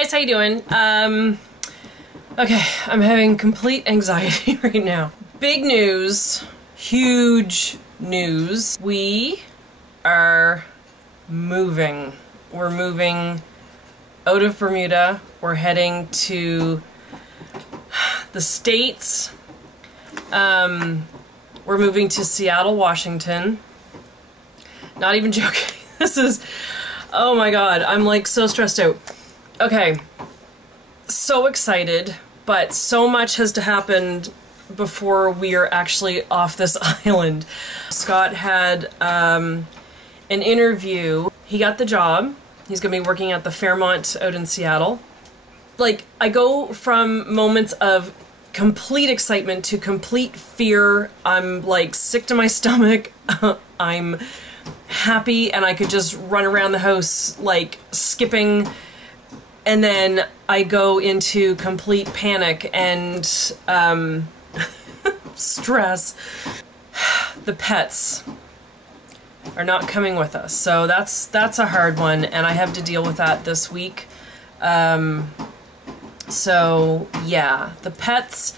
guys, how you doing? Okay, I'm having complete anxiety right now. Big news, huge news. We are moving. We're moving out of Bermuda. We're heading to the States. We're moving to Seattle, Washington. Not even joking. This is, oh my god, I'm like so stressed out. Okay, so excited, but so much has to happen before we are actually off this island. Scott had an interview. He got the job. He's gonna be working at the Fairmont out in Seattle. Like, I go from moments of complete excitement to complete fear. I'm like sick to my stomach. I'm happy and I could just run around the house like skipping, and then I go into complete panic and stress. The pets are not coming with us, so that's a hard one, and I have to deal with that this week. So yeah, the pets,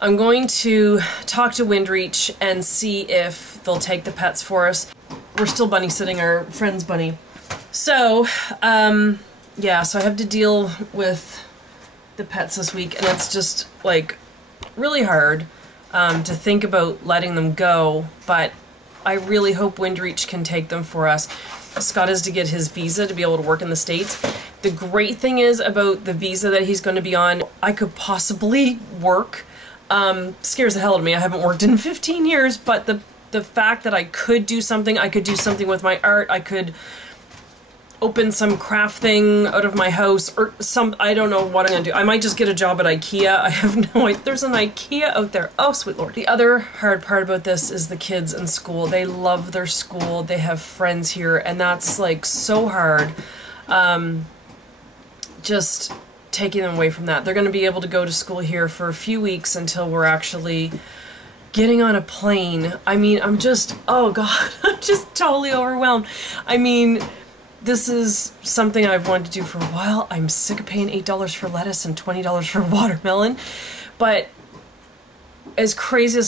I'm going to talk to Windreach and see if they'll take the pets for us. We're still bunny sitting our friend's bunny. So, yeah, so I have to deal with the pets this week, and it's just, like, really hard to think about letting them go, but I really hope Windreach can take them for us. Scott is to get his visa to be able to work in the States. The great thing is about the visa that he's going to be on, I could possibly work. Scares the hell out of me. I haven't worked in 15 years, but the fact that I could do something, I could do something with my art, I could open some craft thing out of my house, or I don't know what I'm gonna do. I might just get a job at IKEA. I have no idea. There's an IKEA out there. Oh, sweet lord. The other hard part about this is the kids in school. They love their school. They have friends here, and that's like so hard. Just taking them away from that. They're gonna be able to go to school here for a few weeks until we're actually getting on a plane. I mean, I'm just, oh god, I'm just totally overwhelmed. I mean, this is something I've wanted to do for a while. I'm sick of paying $8 for lettuce and $20 for watermelon. But as crazy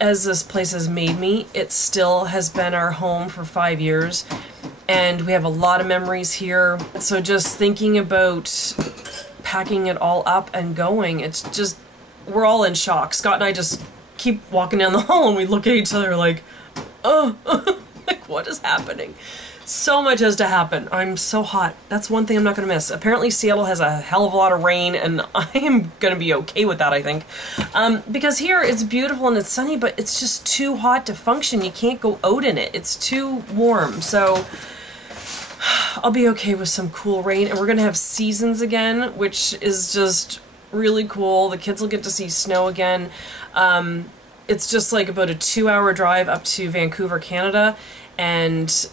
as this place has made me, it still has been our home for 5 years. And we have a lot of memories here. So just thinking about packing it all up and going, it's just, we're all in shock. Scott and I just keep walking down the hall and we look at each other like, oh, like what is happening? So much has to happen. I'm so hot. That's one thing I'm not going to miss. Apparently Seattle has a hell of a lot of rain, and I am going to be okay with that, I think. Because here it's beautiful and it's sunny, but it's just too hot to function. You can't go out in it. It's too warm. So I'll be okay with some cool rain, and we're going to have seasons again, which is just really cool. The kids will get to see snow again. It's just like about a 2-hour drive up to Vancouver, Canada. And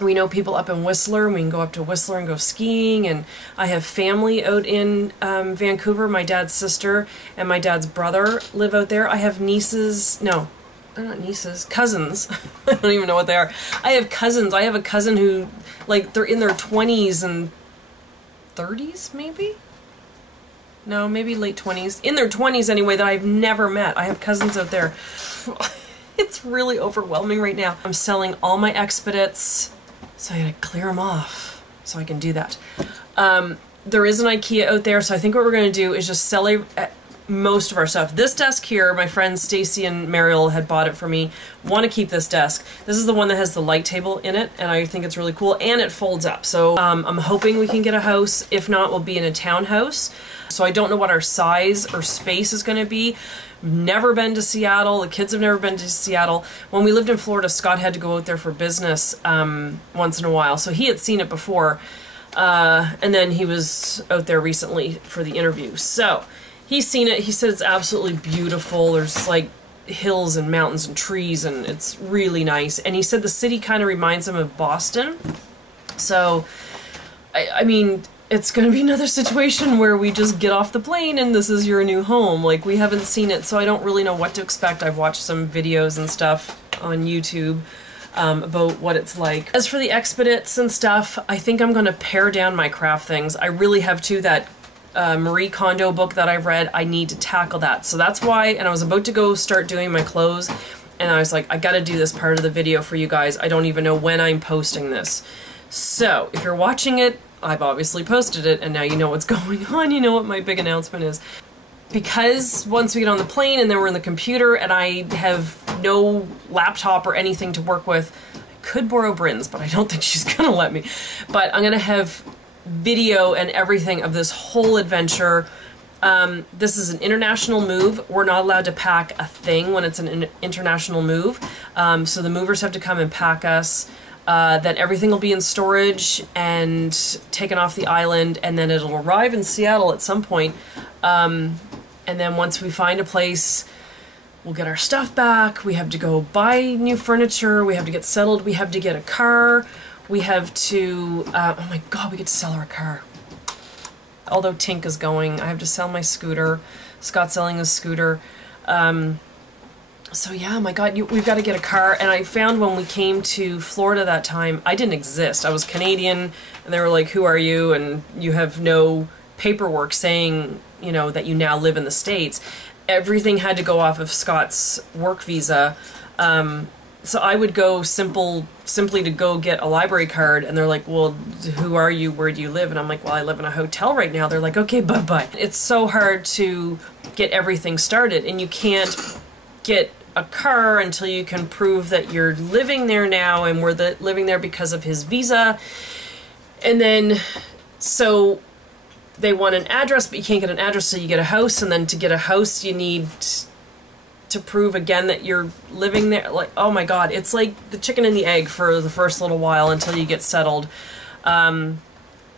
we know people up in Whistler, and we can go up to Whistler and go skiing, and I have family out in Vancouver. My dad's sister and my dad's brother live out there. I have nieces, no, they're not nieces, cousins. I don't even know what they are. I have cousins. I have a cousin who, like, they're in their 20s and 30s, maybe? No, maybe late 20s. In their 20s anyway, that I've never met. I have cousins out there. It's really overwhelming right now. I'm selling all my Expedits, so I gotta clear them off so I can do that. There is an IKEA out there, so I think what we're gonna do is just sell most of our stuff. This desk here, my friends Stacy and Mariel had bought it for me. Want to keep this desk. This is the one that has the light table in it, and I think it's really cool, and it folds up. So I'm hoping we can get a house. If not, we'll be in a townhouse. So I don't know what our size or space is going to be. Never been to Seattle. The kids have never been to Seattle. When we lived in Florida, Scott had to go out there for business once in a while. So he had seen it before. And then he was out there recently for the interview. So he's seen it. He said it's absolutely beautiful. There's like hills and mountains and trees, and it's really nice. And he said the city kind of reminds him of Boston. So, I mean, it's going to be another situation where we just get off the plane and this is your new home. Like, we haven't seen it, so I don't really know what to expect. I've watched some videos and stuff on YouTube. about what it's like. As for the expedits and stuff, I think I'm going to pare down my craft things. I really have to. That Marie Kondo book that I've read, I need to tackle that. So that's why, and I was about to go start doing my clothes, and I was like, I gotta do this part of the video for you guys. I don't even know when I'm posting this. So, if you're watching it, I've obviously posted it, and now you know what's going on, you know what my big announcement is. Because once we get on the plane and then we're in the computer and I have no laptop or anything to work with, I could borrow Bryn's, but I don't think she's gonna let me. But I'm gonna have video and everything of this whole adventure. This is an international move. We're not allowed to pack a thing when it's an international move. So the movers have to come and pack us. Then everything will be in storage and taken off the island, and then it'll arrive in Seattle at some point. And then once we find a place, we'll get our stuff back. We have to go buy new furniture. We have to get settled. We have to get a car. We have to, oh my god, we get to sell our car. Although Tink is going, I have to sell my scooter. Scott's selling his scooter. So yeah, my god, we've got to get a car. And I found when we came to Florida that time, I didn't exist. I was Canadian, and they were like, who are you? And you have no paperwork saying, you know, that you now live in the States. Everything had to go off of Scott's work visa. So I would go simply to go get a library card, and they're like, well, who are you? Where do you live? And I'm like, well, I live in a hotel right now. They're like, okay, bye-bye. It's so hard to get everything started, and you can't get a car until you can prove that you're living there now, and we're living there because of his visa. And then, so they want an address, but you can't get an address, so you get a house, and then to get a house, you need to prove again that you're living there. Like, oh my god, it's like the chicken and the egg for the first little while until you get settled.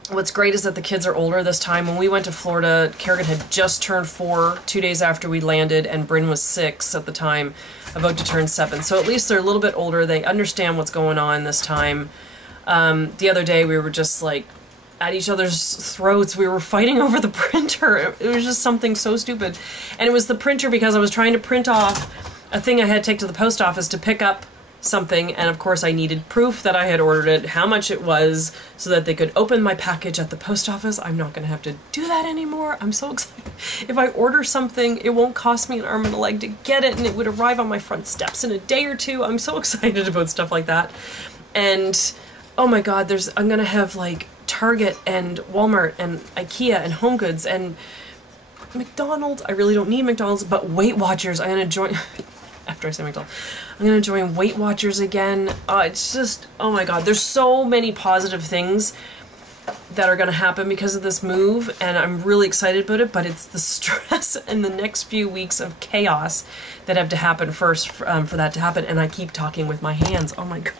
What's great is that the kids are older this time. When we went to Florida, Kerrigan had just turned 4 2 days after we landed, and Bryn was 6 at the time, about to turn 7. So at least they're a little bit older. They understand what's going on this time. The other day we were just like at each other's throats. We were fighting over the printer. It was just something so stupid. And it was the printer because I was trying to print off a thing I had to take to the post office to pick up something, and of course I needed proof that I had ordered it, how much it was, so that they could open my package at the post office. I'm not gonna have to do that anymore. I'm so excited. If I order something, it won't cost me an arm and a leg to get it, and it would arrive on my front steps in a day or two. I'm so excited about stuff like that. And oh my god, I'm gonna have like Target and Walmart and IKEA and HomeGoods and McDonald's. I really don't need McDonald's, but Weight Watchers, I'm gonna join after I say McDonald's, I'm gonna join Weight Watchers again. It's just, oh my god, there's so many positive things that are gonna happen because of this move, and I'm really excited about it, but it's the stress and the next few weeks of chaos that have to happen first for that to happen, and I keep talking with my hands. Oh my god.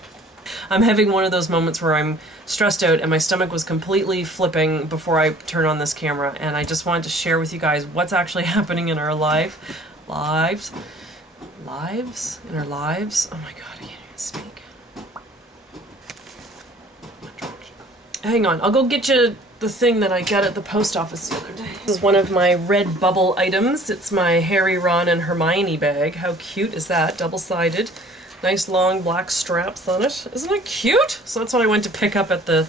I'm having one of those moments where I'm stressed out and my stomach was completely flipping before I turn on this camera, and I just wanted to share with you guys what's actually happening in our lives? In our lives? Oh my god, I can't even speak. Hang on, I'll go get you the thing that I got at the post office the other day. This is one of my red bubble items. It's my Harry, Ron, and Hermione bag. How cute is that? Double-sided. Nice long black straps on it. Isn't it cute? So that's what I went to pick up at the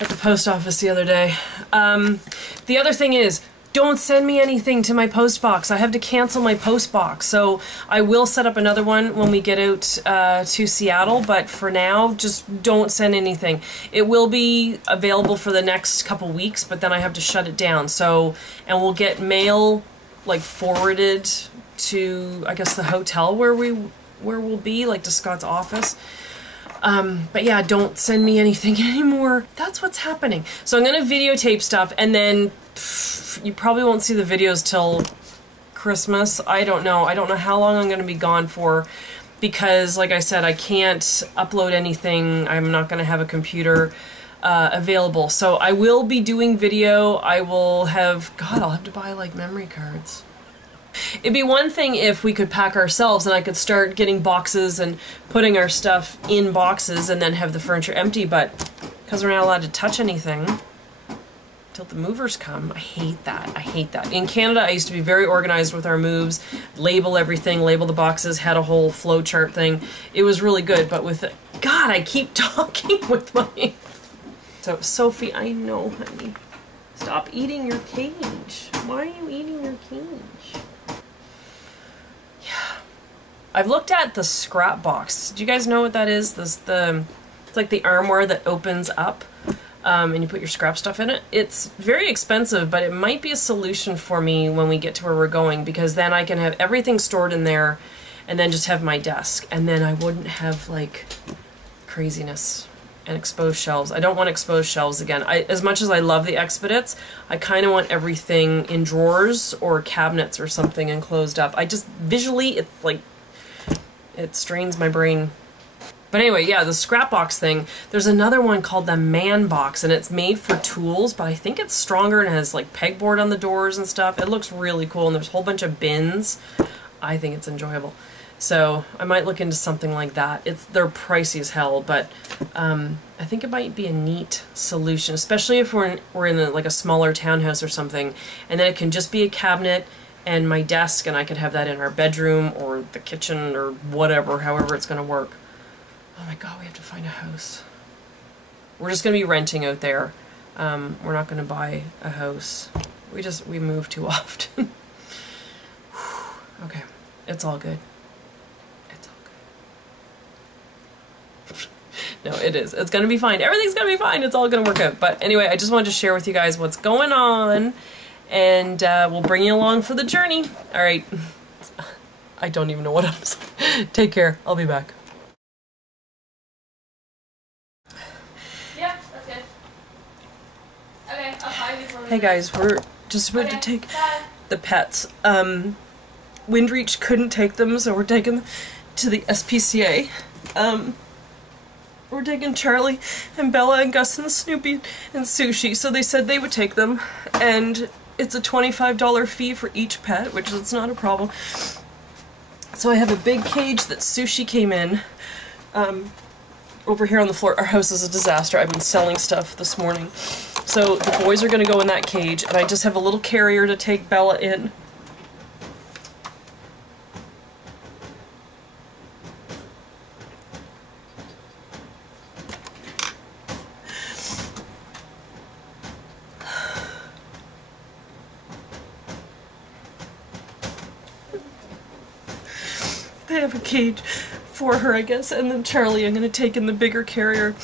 post office the other day. The other thing is, don't send me anything to my post box. I have to cancel my post box. So I will set up another one when we get out to Seattle, but for now, just don't send anything. It will be available for the next couple weeks, but then I have to shut it down. So, and we'll get mail like forwarded to, I guess, the hotel where we'll be, like to Scott's office. But yeah, don't send me anything anymore. That's what's happening. So I'm gonna videotape stuff, and then you probably won't see the videos till Christmas. I don't know. I don't know how long I'm gonna be gone for, because like I said, I can't upload anything. I'm not gonna have a computer available. So I will be doing video. I will have, God, I'll have to buy like memory cards. It'd be one thing if we could pack ourselves and I could start getting boxes and putting our stuff in boxes and then have the furniture empty, but because we're not allowed to touch anything, till the movers come. I hate that. I hate that. In Canada, I used to be very organized with our moves, label everything, label the boxes, had a whole flow chart thing. It was really good, but with, God, I keep talking with my... So, Sophie, I know, honey. Stop eating your cage. Why are you eating your cage? Yeah. I've looked at the scrap box. Do you guys know what that is? It's like the armoire that opens up. And you put your scrap stuff in it. It's very expensive, but it might be a solution for me when we get to where we're going, because then I can have everything stored in there and then just have my desk, and then I wouldn't have like craziness and exposed shelves. I don't want exposed shelves again. As much as I love the Expedits, I kind of want everything in drawers or cabinets or something and closed up. I just, visually, it's like, it strains my brain. But anyway, yeah, the scrap box thing, there's another one called the Man Box, and it's made for tools, but I think it's stronger and has like pegboard on the doors and stuff. It looks really cool, and there's a whole bunch of bins. I think it's enjoyable. So I might look into something like that. They're pricey as hell, but I think it might be a neat solution, especially if we're in like a smaller townhouse or something, and then it can just be a cabinet and my desk, and I could have that in our bedroom or the kitchen or whatever, however it's going to work. Oh my God, we have to find a house. We're just going to be renting out there. We're not going to buy a house. We move too often. Okay, it's all good. It's all good. No, it is. It's going to be fine. Everything's going to be fine. It's all going to work out. But anyway, I just wanted to share with you guys what's going on, and we'll bring you along for the journey. All right. I don't even know what else. Take care. I'll be back. Hey guys, we're just about to take the pets. Windreach couldn't take them, so we're taking them to the SPCA. We're taking Charlie and Bella and Gus and Snoopy and Sushi, so they said they would take them, and it's a $25 fee for each pet, which is not a problem. So I have a big cage that Sushi came in. Over here on the floor. Our house is a disaster. I've been selling stuff this morning. So the boys are going to go in that cage, and I just have a little carrier to take Bella in. They have a cage for her, I guess, and then Charlie I'm going to take in the bigger carrier,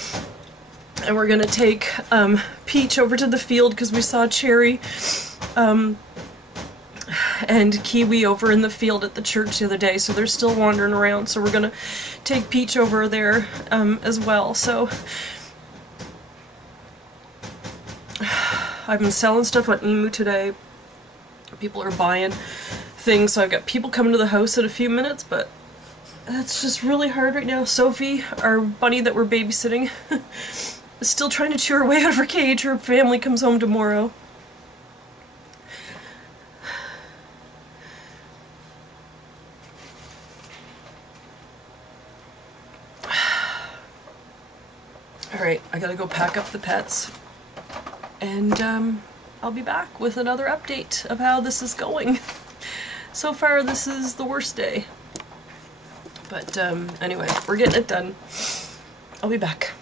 and we're going to take Peach over to the field because we saw Cherry and Kiwi over in the field at the church the other day, so they're still wandering around, so we're going to take Peach over there as well. So I've been selling stuff on Emu today. People are buying things, so I've got people coming to the house in a few minutes, but that's just really hard right now. Sophie, our bunny that we're babysitting, is still trying to chew her way out of her cage. Her family comes home tomorrow. Alright, I gotta go pack up the pets, and I'll be back with another update of how this is going. So far, this is the worst day. But anyway, we're getting it done. I'll be back.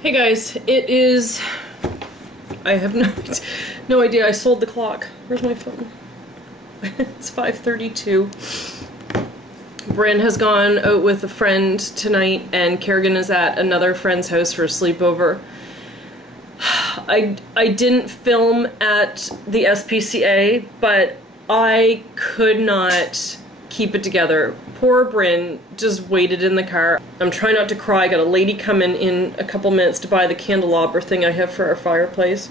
Hey guys, it is, I have no idea, I sold the clock. Where's my phone? It's 5:32. Bryn has gone out with a friend tonight, and Kerrigan is at another friend's house for a sleepover. I didn't film at the SPCA, but I could not keep it together. Poor Bryn just waited in the car. I'm trying not to cry. I got a lady coming in a couple minutes to buy the candelabra thing I have for our fireplace.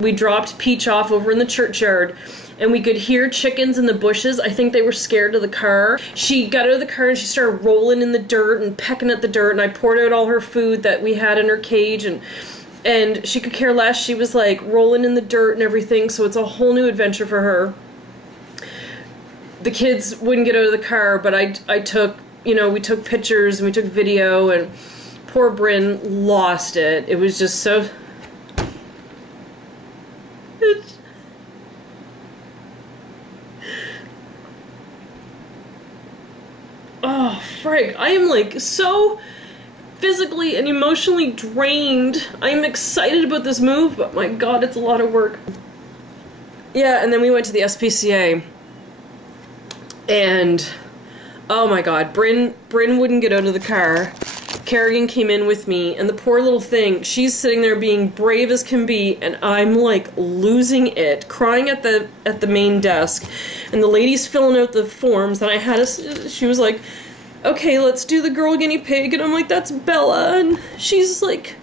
We dropped Peach off over in the churchyard, and we could hear chickens in the bushes. I think they were scared of the car. She got out of the car and she started rolling in the dirt and pecking at the dirt, and I poured out all her food that we had in her cage, and she could care less. She was like rolling in the dirt and everything, so it's a whole new adventure for her. The kids wouldn't get out of the car, but I took, you know, we took pictures and we took video, and poor Bryn lost it. It was just so... Oh, frick. I am like so physically and emotionally drained. I'm excited about this move, but my god, it's a lot of work. Yeah, and then we went to the SPCA. And oh my god, Bryn wouldn't get out of the car. Kerrigan came in with me, and the poor little thing, she's sitting there being brave as can be, and I'm like losing it, crying at the main desk, and the lady's filling out the forms, and I had she was like, okay, let's do the girl guinea pig, and I'm like, that's Bella, and she's like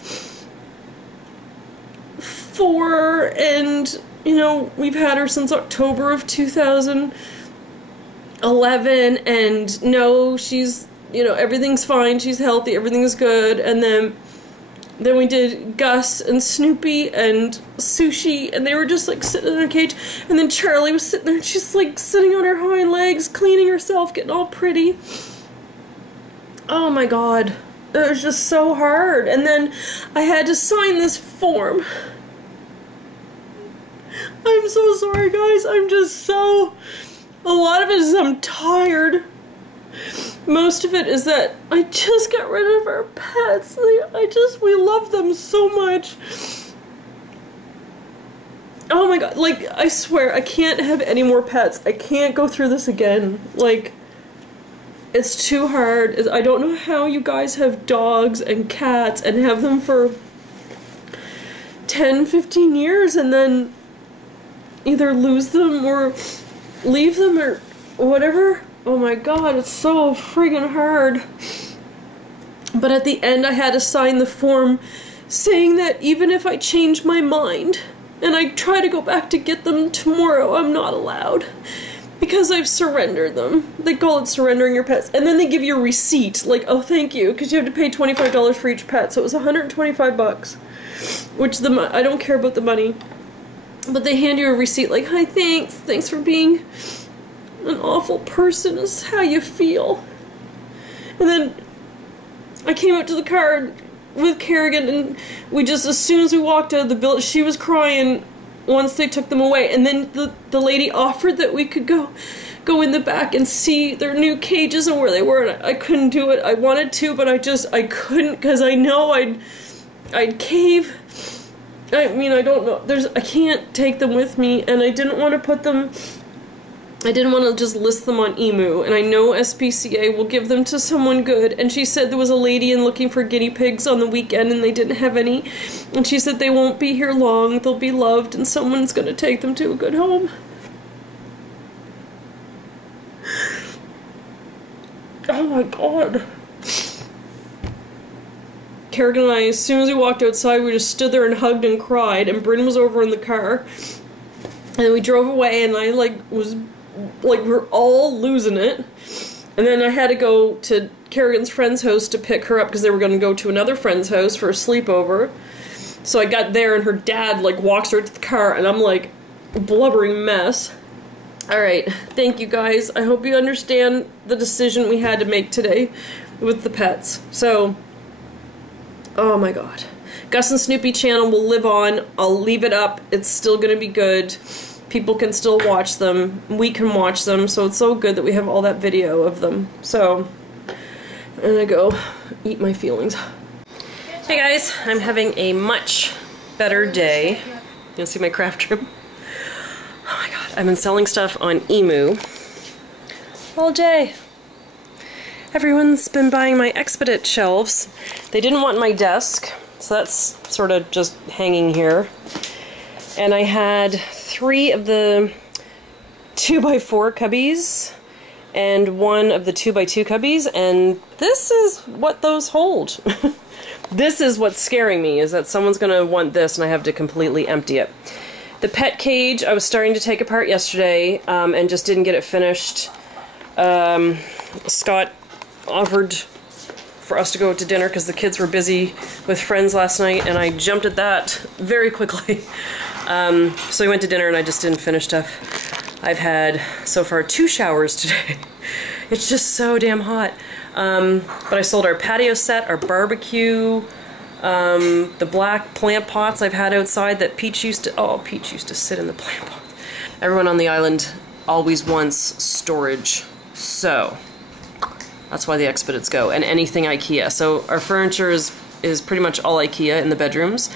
4, and you know, we've had her since October of 2011, and no, she's, you know, everything's fine, she's healthy, everything's good. And then we did Gus and Snoopy and Sushi, and they were just like sitting in a cage, and then Charlie was sitting there, and she's like sitting on her hind legs, cleaning herself, getting all pretty. Oh my god, it was just so hard. And then I had to sign this form. I'm so sorry, guys. I'm just so... A lot of it is I'm tired. Most of it is that I just got rid of our pets. We love them so much. Oh my god, like, I swear, I can't have any more pets. I can't go through this again. Like, it's too hard. I don't know how you guys have dogs and cats and have them for 10, 15 years and then either lose them or leave them or whatever. Oh my god, it's so friggin' hard. But at the end I had to sign the form saying that even if I change my mind and I try to go back to get them tomorrow, I'm not allowed. Because I've surrendered them. They call it surrendering your pets. And then they give you a receipt, like, oh thank you, because you have to pay $25 for each pet, so it was $125. Which I don't care about the money. But they hand you a receipt like, hi, thanks for being an awful person is how you feel. And then I came out to the car with Kerrigan, and we just, as soon as we walked out of the building, she was crying once they took them away. And then the lady offered that we could go in the back and see their new cages and where they were, and I couldn't do it. I wanted to, but I couldn't, because I know I'd cave. I mean, I don't know. I can't take them with me, and I didn't want to put them... I didn't want to just list them on Emu, and I know SPCA will give them to someone good, and she said there was a lady in looking for guinea pigs on the weekend and they didn't have any, and she said they won't be here long, they'll be loved, and someone's gonna take them to a good home. Oh my god. Kerrigan and I, as soon as we walked outside, we just stood there and hugged and cried, and Bryn was over in the car, and we drove away, and I we're all losing it. And then I had to go to Kerrigan's friend's house to pick her up because they were going to go to another friend's house for a sleepover. So I got there and her dad walks her to the car and I'm like a blubbering mess. Alright, thank you guys. I hope you understand the decision we had to make today with the pets. So, oh my god. Gus and Snoopy channel will live on. I'll leave it up. It's still going to be good. People can still watch them. We can watch them, so it's so good that we have all that video of them. So, I'm gonna go eat my feelings. Hey guys, I'm having a much better day. You wanna see my craft room? Oh my god, I've been selling stuff on Emu. all day. Everyone's been buying my Expedit shelves. They didn't want my desk, so that's sort of just hanging here. And I had 3 of the 2x4 cubbies and 1 of the 2x2 cubbies, and this is what those hold. This is what's scaring me, is that someone's gonna want this and I have to completely empty it. The pet cage I was starting to take apart yesterday and just didn't get it finished. Scott offered for us to go out to dinner because the kids were busy with friends last night, and I jumped at that very quickly. So we went to dinner and I just didn't finish stuff. I've had so far 2 showers today. It's just so damn hot. But I sold our patio set, our barbecue, the black plant pots I've had outside that Peach used to sit in the plant pots. Everyone on the island always wants storage, so that's why the Expedits go, and anything IKEA. So our furniture is pretty much all IKEA in the bedrooms.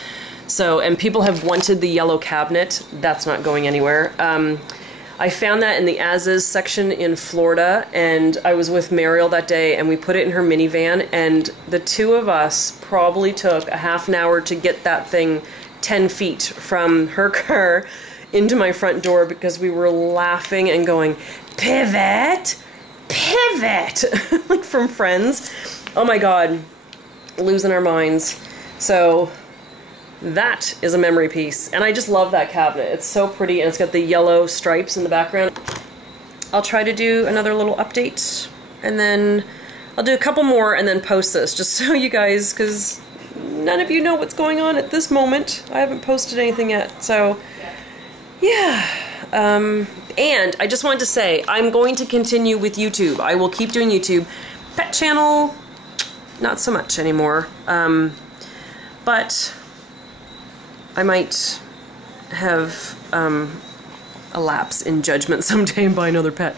So, and people have wanted the yellow cabinet. That's not going anywhere. I found that in the as-is section in Florida, and I was with Mariel that day, and we put it in her minivan, and the 2 of us probably took a half an hour to get that thing 10 feet from her car into my front door because we were laughing and going, "Pivot! Pivot!" like from Friends. Oh my god, losing our minds. So that is a memory piece, and I just love that cabinet. It's so pretty, and it's got the yellow stripes in the background. I'll try to do another little update, and then I'll do a couple more and then post this, just so you guys, because none of you know what's going on at this moment. I haven't posted anything yet, so yeah. And I just wanted to say, I'm going to continue with YouTube. I will keep doing YouTube. Pet channel, not so much anymore. But I might have a lapse in judgment someday and buy another pet.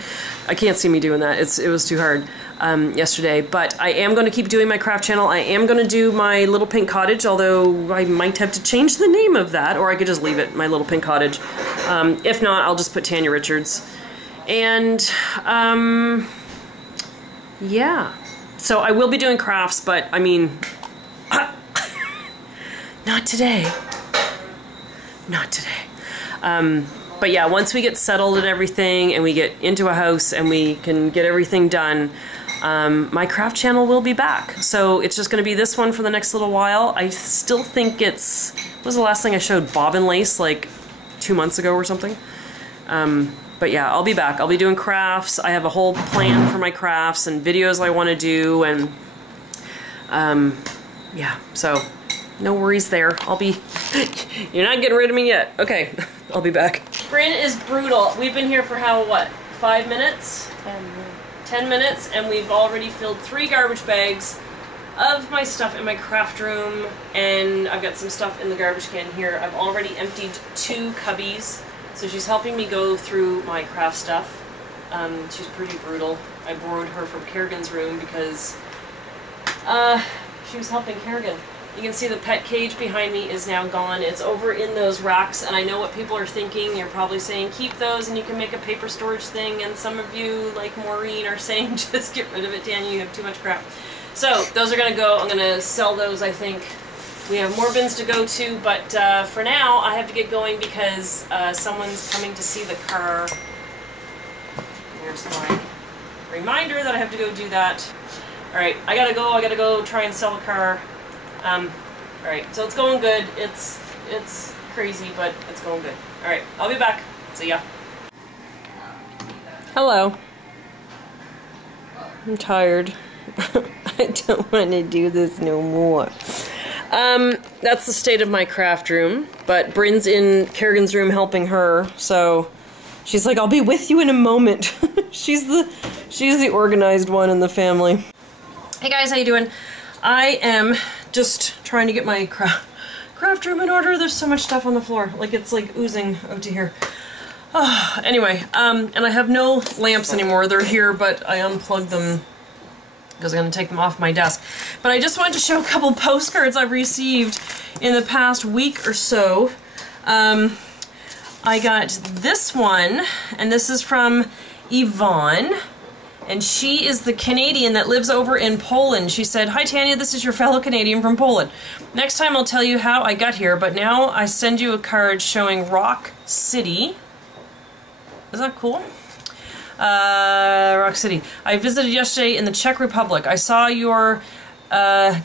I can't see me doing that. It was too hard yesterday. But I am going to keep doing my craft channel. I am going to do my Little Pink Cottage, although I might have to change the name of that, or I could just leave it, my Little Pink Cottage. If not, I'll just put Tanya Richards. And yeah. So I will be doing crafts, but I mean, not today. Not today. But yeah, once we get settled and everything, and we get into a house and we can get everything done, my craft channel will be back. So it's just going to be this one for the next little while. I still think it's... What was the last thing I showed? Bobbin lace, like 2 months ago or something. But yeah, I'll be back. I'll be doing crafts. I have a whole plan for my crafts and videos I want to do, and yeah, so no worries there. I'll be... You're not getting rid of me yet. Okay, I'll be back. Bryn is brutal. We've been here for how, what, 5 minutes? 10 minutes, and we've already filled 3 garbage bags of my stuff in my craft room, and I've got some stuff in the garbage can here. I've already emptied 2 cubbies, so she's helping me go through my craft stuff. She's pretty brutal. I borrowed her from Kerrigan's room because she was helping Kerrigan. You can see the pet cage behind me is now gone. It's over in those racks, and I know what people are thinking. You're probably saying, keep those and you can make a paper storage thing, and some of you, like Maureen, are saying, just get rid of it, Daniel, you have too much crap. So, those are going to go. I'm going to sell those, I think. We have more bins to go to, but for now, I have to get going because someone's coming to see the car. Here's my reminder that I have to go do that. Alright, I gotta go try and sell a car. Alright, so it's going good. It's crazy, but it's going good. Alright, I'll be back. See ya. Hello. I'm tired. I don't want to do this no more. That's the state of my craft room, but Bryn's in Kerrigan's room helping her, so she's like, I'll be with you in a moment. She's the organized one in the family. Hey guys, how you doing? I am just trying to get my craft room in order. There's so much stuff on the floor. Like, it's like oozing out to here. Oh, anyway, and I have no lamps anymore. They're here, but I unplugged them because I'm going to take them off my desk. But I just wanted to show a couple postcards I've received in the past week or so. I got this one, and this is from Yvonne, And she is the Canadian that lives over in Poland. She said, "Hi Tanya, this is your fellow Canadian from Poland. Next time I'll tell you how I got here, but now I send you a card showing Rock City." Isn't that cool? Rock City. "I visited yesterday in the Czech Republic. I saw your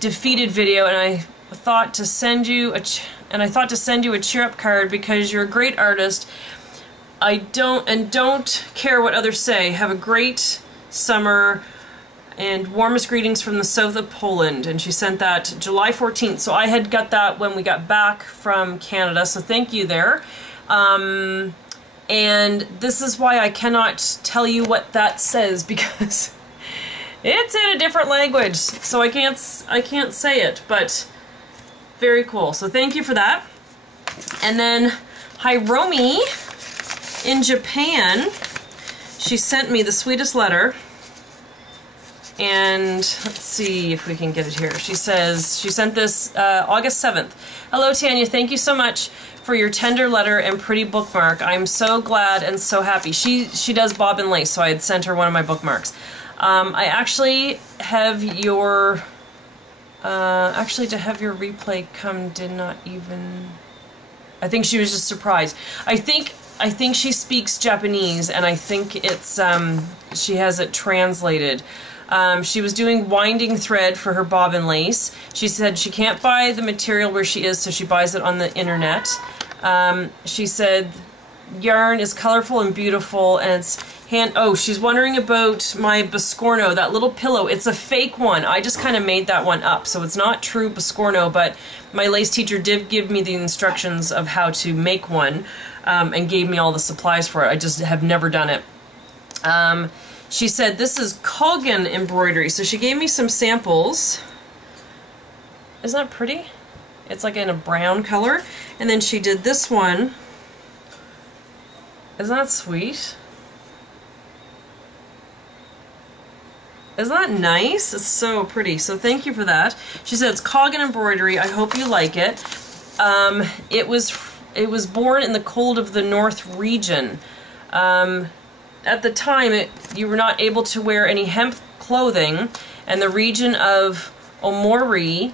defeated video, and I thought to send you a cheer up card because you're a great artist. I don't care what others say. Have a great summer and warmest greetings from the south of Poland." And she sent that July 14th. So I had got that when we got back from Canada. So thank you there. And this is why I cannot tell you what that says, because it's in a different language, so I can't say it, but very cool. So thank you for that. And then Hiromi in Japan, she sent me the sweetest letter. And let's see if we can get it here. She says, she sent this August 7th. "Hello Tanya, thank you so much for your tender letter and pretty bookmark. I'm so glad and so happy." She does bob and lace, so I had sent her one of my bookmarks. I actually have your, actually to have your replay come did not even, I think she was just surprised. I think she speaks Japanese, and I think it's, she has it translated. She was doing winding thread for her bob and lace. She said she can't buy the material where she is, so she buys it on the internet. She said yarn is colorful and beautiful, and it's oh, she's wondering about my Biscorno, that little pillow. It's a fake one. I just kind of made that one up, so it's not true Biscorno, but my lace teacher did give me the instructions of how to make one, and gave me all the supplies for it. I just have never done it. She said this is Kogan embroidery, so she gave me some samples. Isn't that pretty? It's like in a brown color. And then she did this one. Isn't that sweet? Isn't that nice? It's so pretty. So thank you for that. She said it's Kogan embroidery. I hope you like it. It was born in the cold of the North region. At the time, you were not able to wear any hemp clothing, and the region of Omori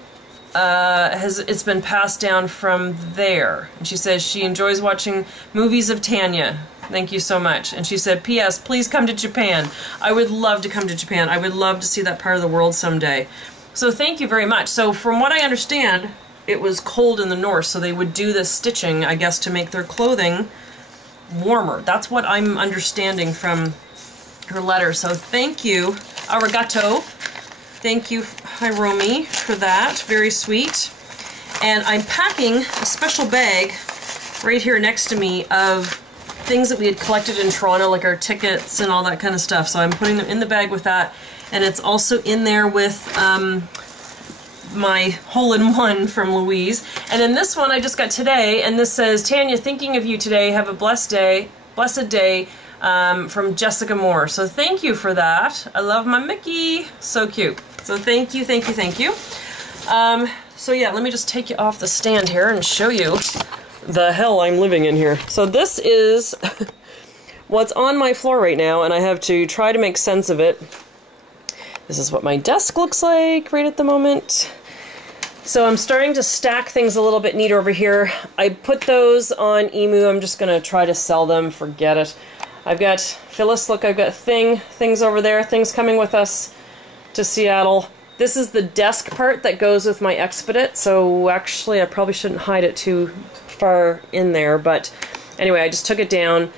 it's been passed down from there. And she says she enjoys watching movies of Tanya. Thank you so much. And she said, "P.S. please come to Japan." I would love to come to Japan. I would love to see that part of the world someday. So thank you very much. So from what I understand, it was cold in the north, so they would do this stitching, I guess, to make their clothing warmer. That's what I'm understanding from her letter. So thank you, arigato. Thank you, Hiromi, for that. Very sweet. And I'm packing a special bag right here next to me of things that we had collected in Toronto, like our tickets and all that kind of stuff. So I'm putting them in the bag with that. And it's also in there with my hole-in-one from Louise. And then this one I just got today, and this says, "Tanya, thinking of you today. Have a blessed day, from Jessica Moore." So thank you for that. I love my Mickey. So cute. So thank you, thank you, thank you. So yeah, let me just take you off the stand here and show you the hell I'm living in here. So this is what's on my floor right now, and I have to try to make sense of it. This is what my desk looks like right at the moment. So I'm starting to stack things a little bit neater over here. I put those on Emu. I'm just going to try to sell them. Forget it. I've got Phyllis, look, I've got things over there, things coming with us to Seattle. This is the desk part that goes with my Expedit, so actually I probably shouldn't hide it too far in there, but anyway, I just took it down.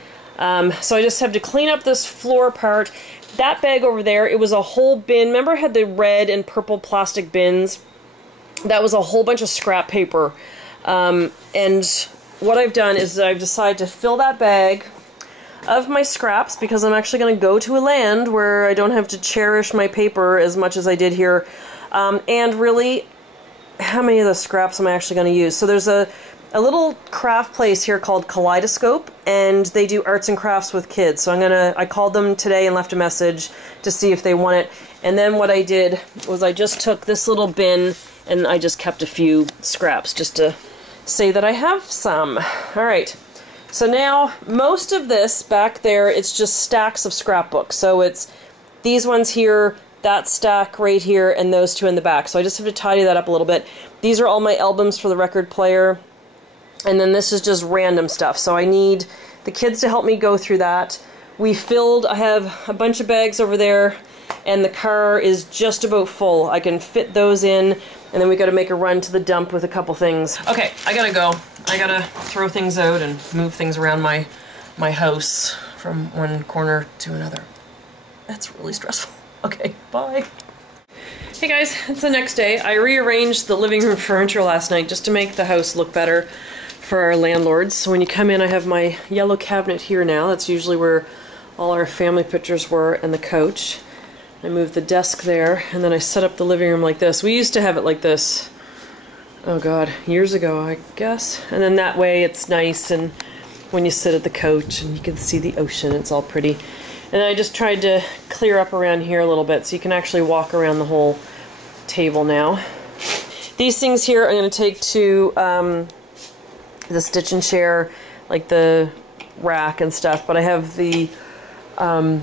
So I just have to clean up this floor part. That bag over there, it was a whole bin. Remember I had the red and purple plastic bins? That was a whole bunch of scrap paper. And what I've done is I've decided to fill that bag of my scraps, because I'm actually going to go to a land where I don't have to cherish my paper as much as I did here. And really, how many of the scraps am I actually going to use? So there's a little craft place here called Kaleidoscope, and they do arts and crafts with kids. So I called them today and left a message to see if they want it. And then what I did was I just took this little bin and I just kept a few scraps just to say that I have some. Alright, so now most of this back there, it's just stacks of scrapbooks. So it's these ones here, that stack right here, and those two in the back. So I just have to tidy that up a little bit. These are all my albums for the record player. And then this is just random stuff. So I need the kids to help me go through that. I have a bunch of bags over there, and the car is just about full. I can fit those in, and then we got to make a run to the dump with a couple things. Okay, I gotta go. I gotta throw things out and move things around my house from one corner to another. That's really stressful. Okay, bye. Hey guys, it's the next day. I rearranged the living room furniture last night just to make the house look better for our landlords. So when you come in, I have my yellow cabinet here now. That's usually where all our family pictures were, and the couch. I moved the desk there, and then I set up the living room like this. We used to have it like this, oh god, years ago, I guess. And then that way it's nice, and when you sit at the couch and you can see the ocean, it's all pretty. And then I just tried to clear up around here a little bit so you can actually walk around the whole table now. These things here I'm going to take to the Stitch and Share, like the rack and stuff, but I have the oh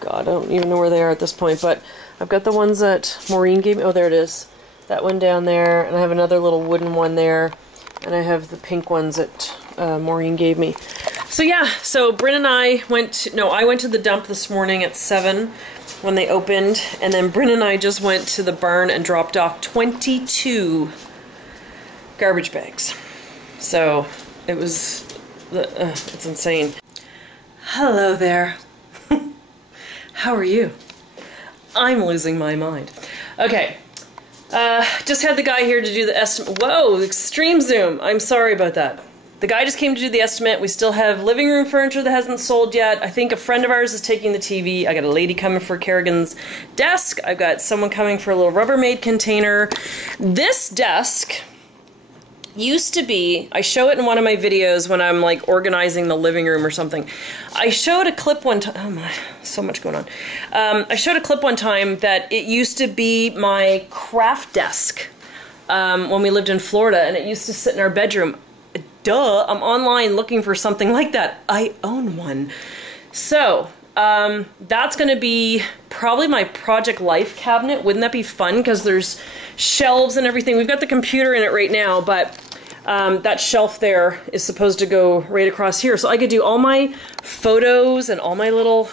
god, I don't even know where they are at this point, but I've got the ones that Maureen gave me. Oh, there it is. That one down there, and I have another little wooden one there, and I have the pink ones that Maureen gave me. So yeah, so Bryn and I I went to the dump this morning at 7 when they opened, and then Bryn and I just went to the barn and dropped off 22 garbage bags. So it was, it's insane. Hello there. How are you? I'm losing my mind. Okay, just had the guy here to do the estimate. Whoa, extreme zoom. I'm sorry about that. The guy just came to do the estimate. We still have living room furniture that hasn't sold yet. I think a friend of ours is taking the TV. I got a lady coming for Kerrigan's desk. I've got someone coming for a little Rubbermaid container. This desk used to be, I show it in one of my videos when I'm like organizing the living room or something. I showed a clip one time, oh my, so much going on. I showed a clip one time that it used to be my craft desk when we lived in Florida, and it used to sit in our bedroom. Duh, I'm online looking for something like that. I own one. So, that's gonna be probably my Project Life cabinet. Wouldn't that be fun? Because there's shelves and everything. We've got the computer in it right now, but that shelf there is supposed to go right across here. So I could do all my photos and all my little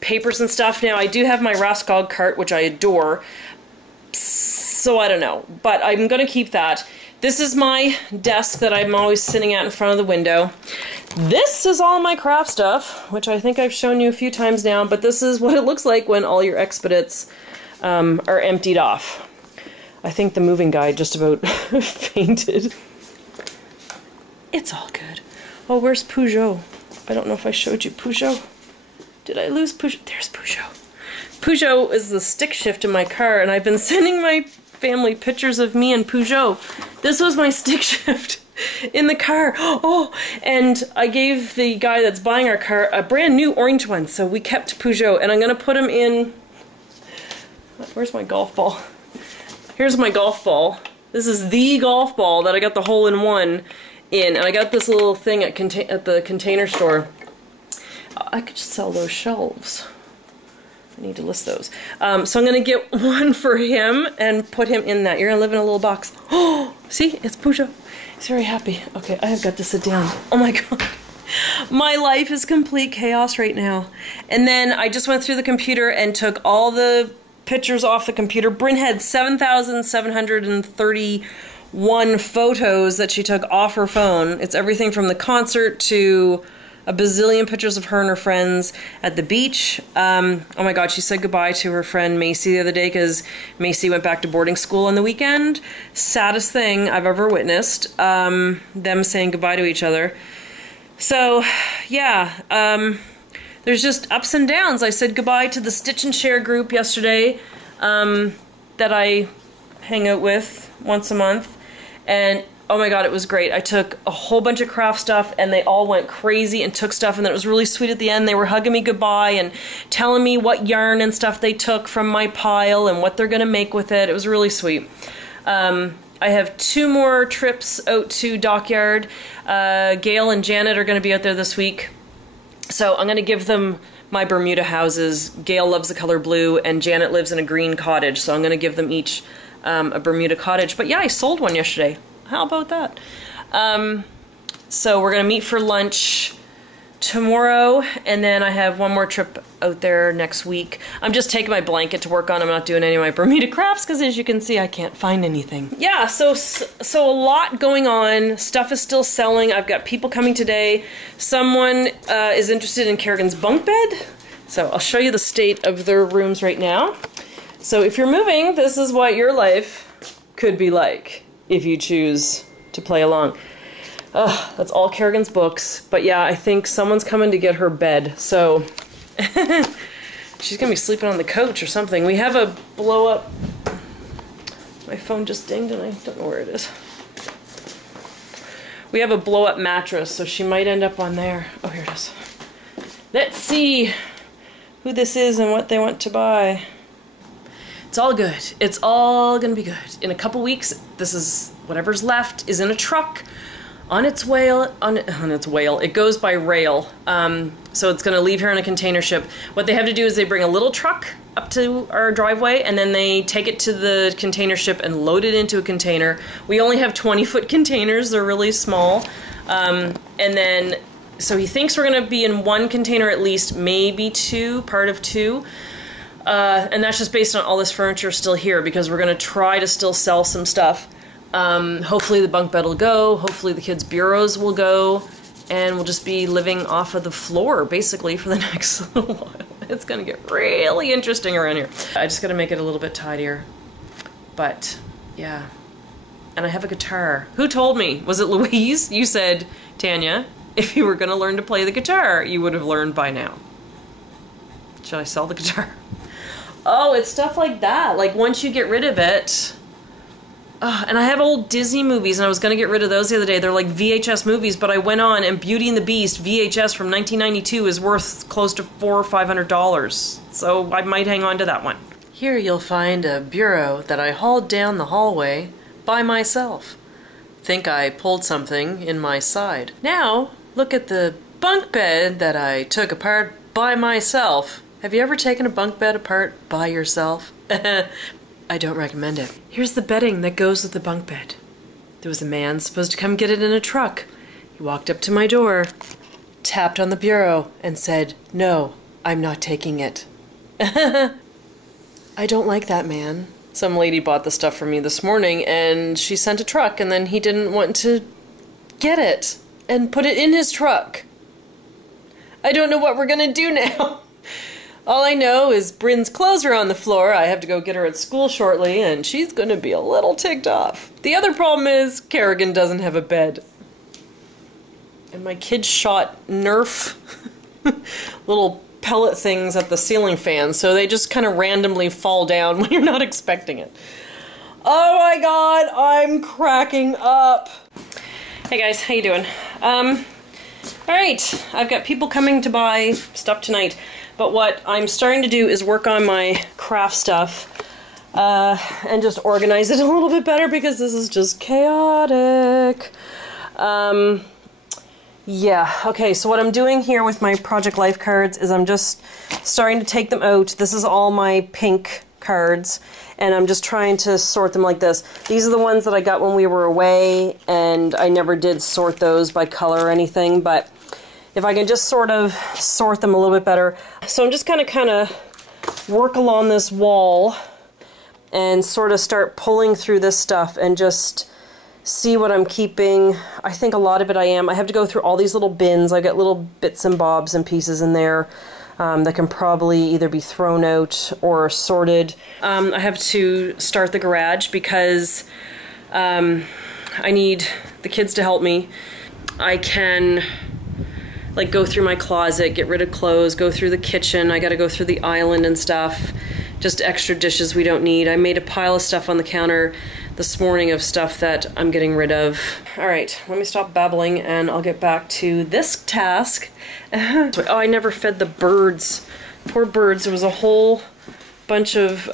papers and stuff. Now, I do have my Raskog cart, which I adore. So I don't know, but I'm gonna keep that. This is my desk that I'm always sitting at in front of the window. This is all my craft stuff, which I think I've shown you a few times now, but this is what it looks like when all your expedites are emptied off. I think the moving guy just about fainted. It's all good. Oh, where's Peugeot? I don't know if I showed you Peugeot. Did I lose Peugeot? There's Peugeot. Peugeot is the stick shift in my car, and I've been sending my family pictures of me and Peugeot. This was my stick shift in the car. Oh, and I gave the guy that's buying our car a brand new orange one, so we kept Peugeot, and I'm gonna put him in. Where's my golf ball? Here's my golf ball. This is the golf ball that I got the hole-in-one in, and I got this little thing at the Container Store. I could just sell those shelves. I need to list those. So I'm going to get one for him and put him in that. You're going to live in a little box. Oh, see? It's Peugeot. He's very happy. Okay, I have got to sit down. Oh my god. My life is complete chaos right now. And then I just went through the computer and took all the pictures off the computer. Bryn had 7,731 photos that she took off her phone. It's everything from the concert to a bazillion pictures of her and her friends at the beach. Oh my god, she said goodbye to her friend Macy the other day because Macy went back to boarding school on the weekend. Saddest thing I've ever witnessed, them saying goodbye to each other. So, yeah, there's just ups and downs. I said goodbye to the Stitch and Share group yesterday that I hang out with once a month, and oh my god, it was great. I took a whole bunch of craft stuff and they all went crazy and took stuff, and then it was really sweet at the end. They were hugging me goodbye and telling me what yarn and stuff they took from my pile and what they're gonna make with it. It was really sweet. I have 2 more trips out to Dockyard. Gail and Janet are gonna be out there this week. So I'm gonna give them my Bermuda houses. Gail loves the color blue, and Janet lives in a green cottage, so I'm going to give them each a Bermuda cottage. But yeah, I sold one yesterday. How about that? So we're going to meet for lunch tomorrow, and then I have one more trip out there next week. I'm just taking my blanket to work on. I'm not doing any of my Bermuda crafts because, as you can see, I can't find anything. Yeah, so a lot going on. Stuff is still selling. I've got people coming today. Someone is interested in Kerrigan's bunk bed. So I'll show you the state of their rooms right now. So if you're moving, this is what your life could be like if you choose to play along. That's all Kerrigan's books. But yeah, I think someone's coming to get her bed. So she's gonna be sleeping on the couch or something. We have a blow up. My phone just dinged and I don't know where it is. We have a blow up mattress, so she might end up on there. Oh, here it is. Let's see who this is and what they want to buy. It's all good. It's all gonna be good. In a couple weeks, this is whatever's left is in a truck. On its way, it goes by rail, so it's going to leave here in a container ship. What they have to do is they bring a little truck up to our driveway, and then they take it to the container ship and load it into a container. We only have 20-foot containers, they're really small, and then, so he thinks we're going to be in one container at least, maybe two, part of two, and that's just based on all this furniture still here, because we're going to try to still sell some stuff. Hopefully the bunk bed will go, hopefully the kids' bureaus will go, and we'll just be living off of the floor, basically, for the next little while. It's gonna get really interesting around here. I just gotta make it a little bit tidier. But, yeah. And I have a guitar. Who told me? Was it Louise? You said, Tanya, if you were gonna learn to play the guitar, you would have learned by now. Should I sell the guitar? Oh, it's stuff like that. Like, once you get rid of it... and I have old Disney movies, and I was going to get rid of those the other day. They're like VHS movies, but I went on, and Beauty and the Beast VHS from 1992 is worth close to $400 or $500, so I might hang on to that one. Here you'll find a bureau that I hauled down the hallway by myself. Think I pulled something in my side. Now, look at the bunk bed that I took apart by myself. Have you ever taken a bunk bed apart by yourself? I don't recommend it. Here's the bedding that goes with the bunk bed. There was a man supposed to come get it in a truck. He walked up to my door, tapped on the bureau, and said, "No, I'm not taking it." I don't like that man. Some lady bought the stuff for me this morning, and she sent a truck, and then he didn't want to get it and put it in his truck. I don't know what we're gonna do now. All I know is Bryn's clothes are on the floor. I have to go get her at school shortly, and she's going to be a little ticked off. The other problem is Kerrigan doesn't have a bed. And my kids shot Nerf little pellet things at the ceiling fan, so they just kind of randomly fall down when you're not expecting it. Oh my god, I'm cracking up. Hey guys, how you doing? Alright, I've got people coming to buy stuff tonight. But what I'm starting to do is work on my craft stuff and just organize it a little bit better because this is just chaotic. Yeah, okay, so what I'm doing here with my Project Life cards is I'm just starting to take them out. This is all my pink cards, and I'm just trying to sort them like this. These are the ones that I got when we were away, and I never did sort those by color or anything, but if I can just sort of sort them a little bit better. So I'm just gonna kind of work along this wall and sort of start pulling through this stuff and just see what I'm keeping. I think a lot of it I am. I have to go through all these little bins. I got little bits and bobs and pieces in there that can probably either be thrown out or sorted. I have to start the garage because I need the kids to help me. I can like go through my closet, get rid of clothes, go through the kitchen. I gotta go through the island and stuff. Just extra dishes we don't need. I made a pile of stuff on the counter this morning of stuff that I'm getting rid of. All right, let me stop babbling and I'll get back to this task. Oh, I never fed the birds. Poor birds. There was a whole bunch of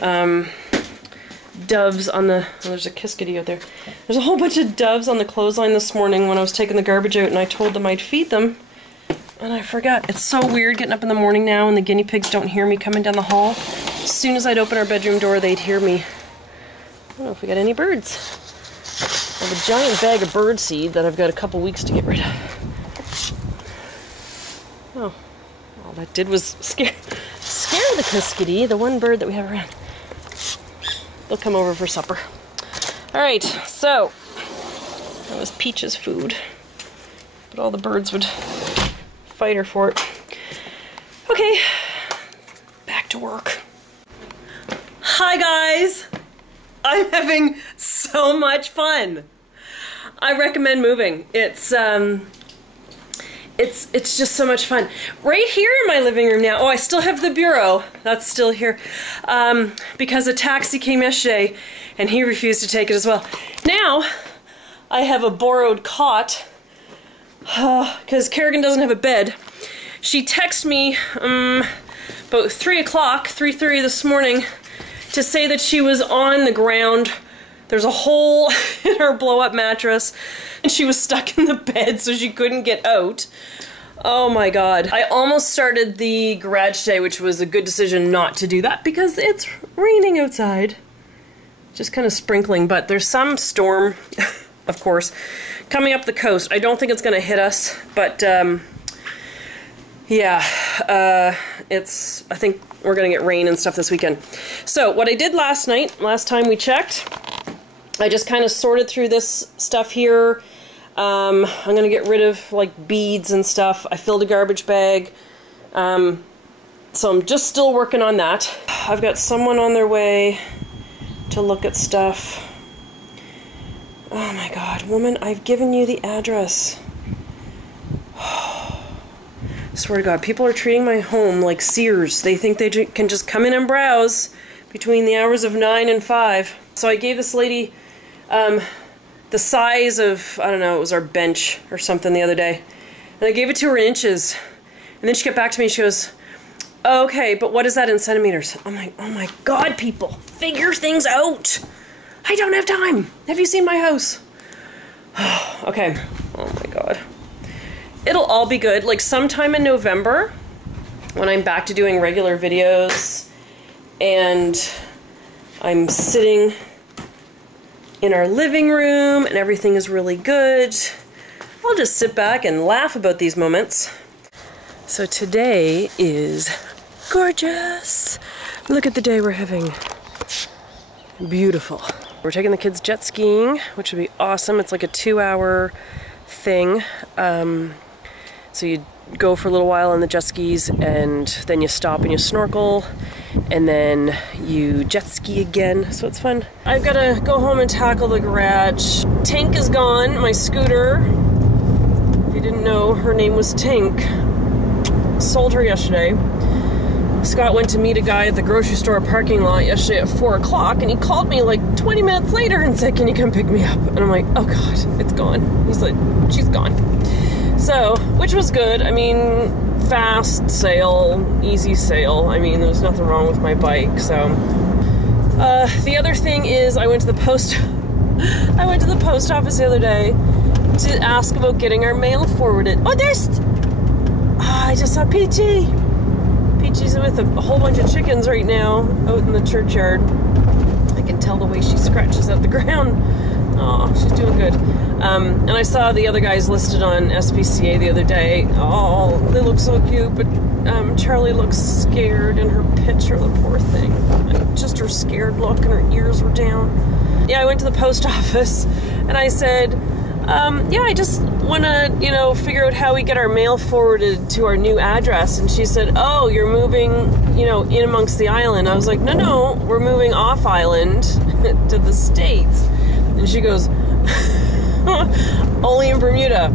doves on the, oh, there's a kiskadee out there. There's a whole bunch of doves on the clothesline this morning when I was taking the garbage out, and I told them I'd feed them. And I forgot. It's so weird getting up in the morning now and the guinea pigs don't hear me coming down the hall. As soon as I'd open our bedroom door, they'd hear me. I don't know if we got any birds. I have a giant bag of bird seed that I've got a couple weeks to get rid of. Oh, all that did was scare the cuskity, the one bird that we have around. They'll come over for supper. All right, so that was Peach's food, but all the birds would fight her for it. Okay, back to work. Hi guys, I'm having so much fun. I recommend moving. It's just so much fun. Right here in my living room now. Oh, I still have the bureau. That's still here. Because a taxi came yesterday and he refused to take it as well. Now, I have a borrowed cot because Kerrigan doesn't have a bed. She texted me about 3 o'clock, 3:30 this morning to say that she was on the ground. There's a hole in her blow-up mattress and she was stuck in the bed so she couldn't get out. Oh my god. I almost started the garage today, which was a good decision not to do that because it's raining outside. Just kind of sprinkling, but there's some storm, of course, coming up the coast. I don't think it's going to hit us, but yeah, I think we're going to get rain and stuff this weekend. So what I did last time we checked, I just kind of sorted through this stuff here. I'm going to get rid of like beads and stuff. I filled a garbage bag. So I'm just still working on that. I've got someone on their way to look at stuff. Oh my god, woman, I've given you the address. Swear to god, people are treating my home like Sears. They think they can just come in and browse between the hours of 9 and 5. So I gave this lady the size of, I don't know, it was our bench or something the other day. And I gave it to her in inches. And then she got back to me and she goes, oh, okay, but what is that in centimeters? I'm like, oh my god, people, figure things out. I don't have time. Have you seen my house? Okay, oh my god. It'll all be good. Like sometime in November, when I'm back to doing regular videos and I'm sitting in our living room and everything is really good, I'll just sit back and laugh about these moments. So today is gorgeous. Look at the day we're having. Beautiful. We're taking the kids jet skiing, which would be awesome. It's like a 2-hour thing. So you go for a little while on the jet skis and then you stop and you snorkel and then you jet ski again, so it's fun. I've got to go home and tackle the garage. Tink is gone, my scooter. If you didn't know, her name was Tink. Sold her yesterday. Scott went to meet a guy at the grocery store parking lot yesterday at 4 o'clock and he called me like 20 minutes later and said, can you come pick me up? And I'm like, oh god, it's gone. He's like, she's gone. So, which was good. I mean, fast sale, easy sale. I mean, there was nothing wrong with my bike, so. The other thing is I went to the post office the other day to ask about getting our mail forwarded. Oh, I just saw Peachy. Peachy's with a whole bunch of chickens right now out in the churchyard. I can tell the way she scratches at the ground. Oh, she's doing good. And I saw the other guys listed on SPCA the other day. Oh, they look so cute, but Charlie looks scared in her picture, the poor thing. Just her scared look and her ears were down. Yeah, I went to the post office and I said, yeah, I just want to, figure out how we get our mail forwarded to our new address. And she said, oh, you're moving, in amongst the island. I was like, no, we're moving off island to the States. And she goes, only in Bermuda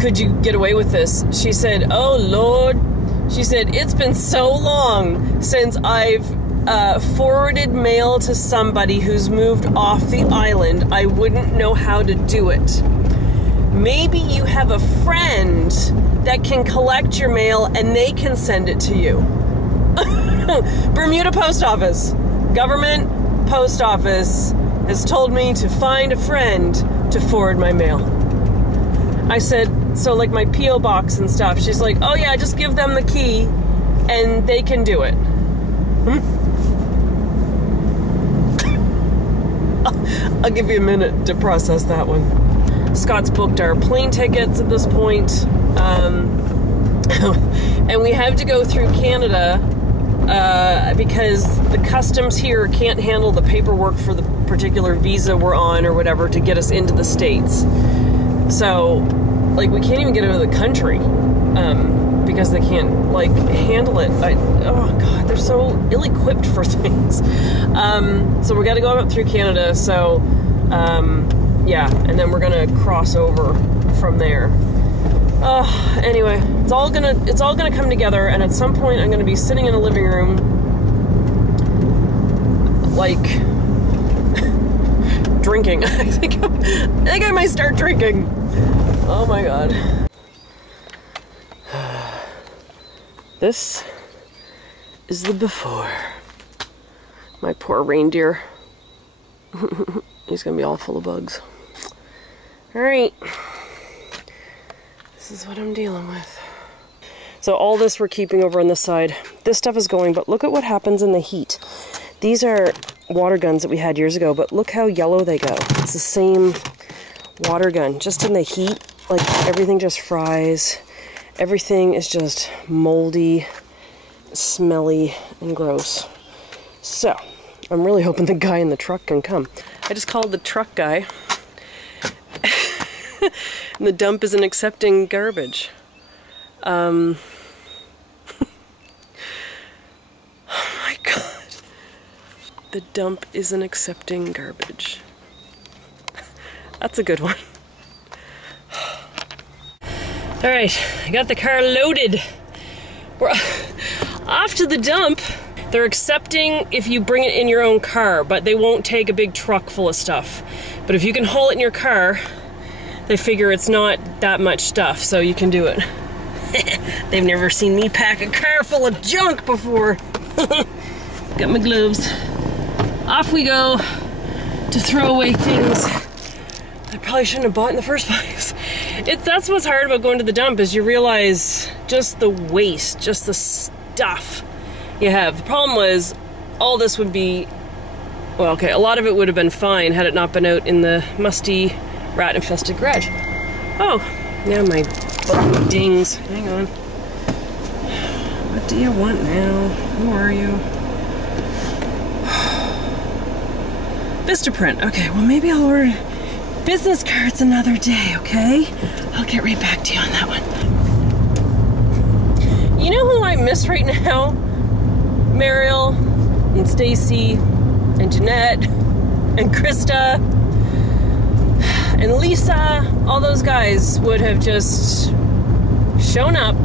could you get away with this. She said, oh Lord. She said, it's been so long since I've forwarded mail to somebody who's moved off the island. I wouldn't know how to do it. Maybe you have a friend that can collect your mail and they can send it to you. Bermuda Post Office, government post office has told me to find a friend to forward my mail. I said, So like my P.O. box and stuff, she's like, oh yeah, just give them the key and they can do it. I'll give you a minute to process that one. Scott's booked our plane tickets at this point. And we have to go through Canada because the customs here can't handle the paperwork for the particular visa we're on or whatever to get us into the States. So, like, we can't even get out of the country because they can't, like, handle it. Oh, God, they're so ill-equipped for things. So we got to go up through Canada, so, yeah, and then we're going to cross over from there. Anyway, it's all gonna come together, and at some point I'm gonna be sitting in a living room, like, drinking. I think I might start drinking. Oh my God. This is the before. My poor reindeer. He's gonna be all full of bugs. All right. This is what I'm dealing with. So all this we're keeping over on this side. This stuff is going, but look at what happens in the heat. These are water guns that we had years ago, but look how yellow they go. It's the same water gun. Just in the heat, like everything just fries. Everything is just moldy, smelly, and gross. So, I'm really hoping the guy in the truck can come. I just called the truck guy. And the dump isn't accepting garbage. Oh my God. The dump isn't accepting garbage. That's a good one. Alright, I got the car loaded. We're off to the dump. They're accepting if you bring it in your own car, but they won't take a big truck full of stuff. But if you can haul it in your car, they figure it's not that much stuff, so you can do it. They've never seen me pack a car full of junk before. Got my gloves. Off we go to throw away things I probably shouldn't have bought in the first place. That's what's hard about going to the dump, is you realize just the waste, just the stuff you have. The problem was all this would be, well, okay, a lot of it would have been fine had it not been out in the musty, rat-infested garage. Oh, yeah, my fucking dings. Hang on. What do you want now? Who are you? Vistaprint. Okay, well, maybe I'll order business cards another day, okay? I'll get right back to you on that one. You know who I miss right now? Mariel and Stacy and Jeanette and Krista and Lisa. All those guys would have just shown up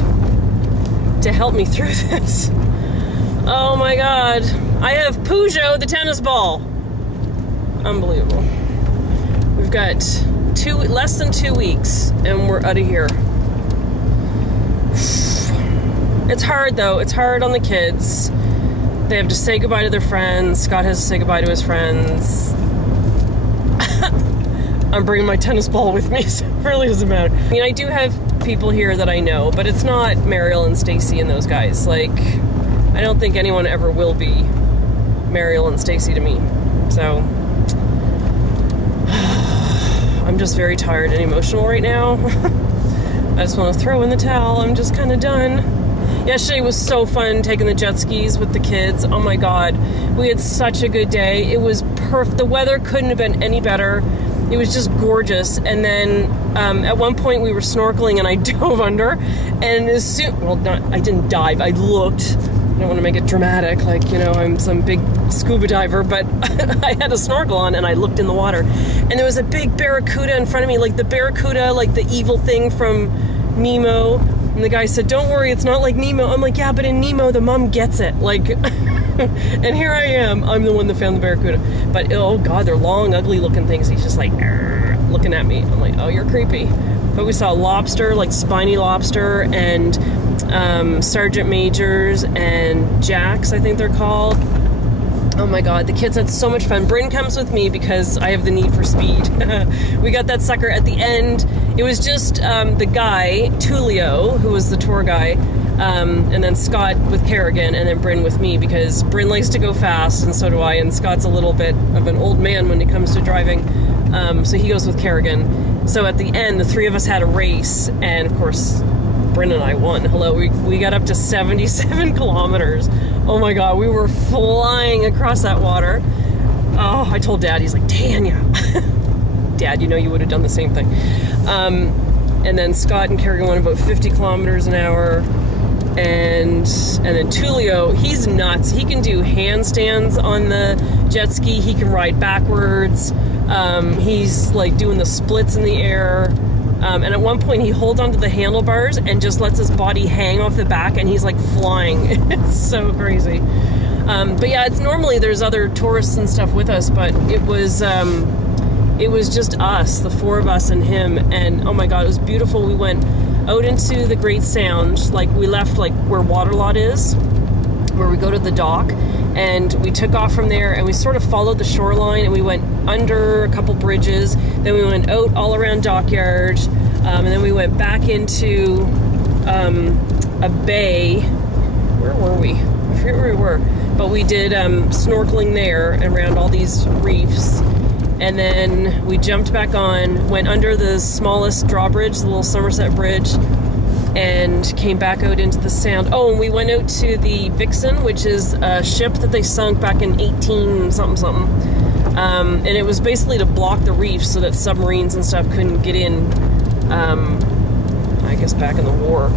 to help me through this. Oh my God. I have Peugeot the tennis ball. Unbelievable. We've got less than 2 weeks and we're out of here. It's hard though. It's hard on the kids. They have to say goodbye to their friends. Scott has to say goodbye to his friends. I'm bringing my tennis ball with me, so it really doesn't matter. I mean, I do have people here that I know, but it's not Mariel and Stacy and those guys. Like, I don't think anyone ever will be Mariel and Stacy to me. So, I'm just very tired and emotional right now. I just want to throw in the towel. I'm just kind of done. Yesterday was so fun taking the jet skis with the kids. Oh my God. We had such a good day. It was perfect. The weather couldn't have been any better. It was just gorgeous. And then at one point we were snorkeling and I dove under. And as soon, well, I didn't dive. I looked. I don't want to make it dramatic, like, you know, I'm some big scuba diver, but I had a snorkel on and I looked in the water. And there was a big barracuda in front of me, like the barracuda, like the evil thing from Nemo. And the guy said, don't worry, it's not like Nemo. I'm like, yeah, but in Nemo, the mom gets it. Like, and here I am. I'm the one that found the barracuda. But, oh God, they're long, ugly looking things. He's just like, looking at me. I'm like, oh, you're creepy. But we saw lobster, like spiny lobster, and sergeant majors, and jacks, I think they're called. Oh my god, the kids had so much fun. Bryn comes with me because I have the need for speed. We got that sucker at the end. It was just the guy, Tulio, who was the tour guy, and then Scott with Kerrigan, and then Bryn with me, because Bryn likes to go fast, and so do I, and Scott's a little bit of an old man when it comes to driving, so he goes with Kerrigan. So at the end, the three of us had a race, and of course, Bryn and I won. Hello, we got up to 77 kilometers. Oh my god, we were flying across that water. Oh, I told Dad, he's like, Tanya. Dad, you know you would have done the same thing. And then Scott and Kerrigan went about 50 kilometers an hour. And then Tulio, he's nuts. He can do handstands on the jet ski. He can ride backwards. He's like doing the splits in the air. And at one point he holds onto the handlebars and just lets his body hang off the back, and he's like flying. It's so crazy. But yeah, it's normally there's other tourists and stuff with us, but it was just us, the four of us and him, and oh my god, it was beautiful. We went out into the Great Sound, like we left like where Waterlot is, where we go to the dock, and we took off from there, and we sort of followed the shoreline, and we went under a couple bridges, then we went out all around Dockyard, and then we went back into a bay. Where were we? I forget where we were, but we did snorkeling there around all these reefs, and then we jumped back on, went under the smallest drawbridge, the little Somerset Bridge, and came back out into the Sound. Oh, and we went out to the Vixen, which is a ship that they sunk back in 18 something something. And it was basically to block the reef so that submarines and stuff couldn't get in, I guess back in the war.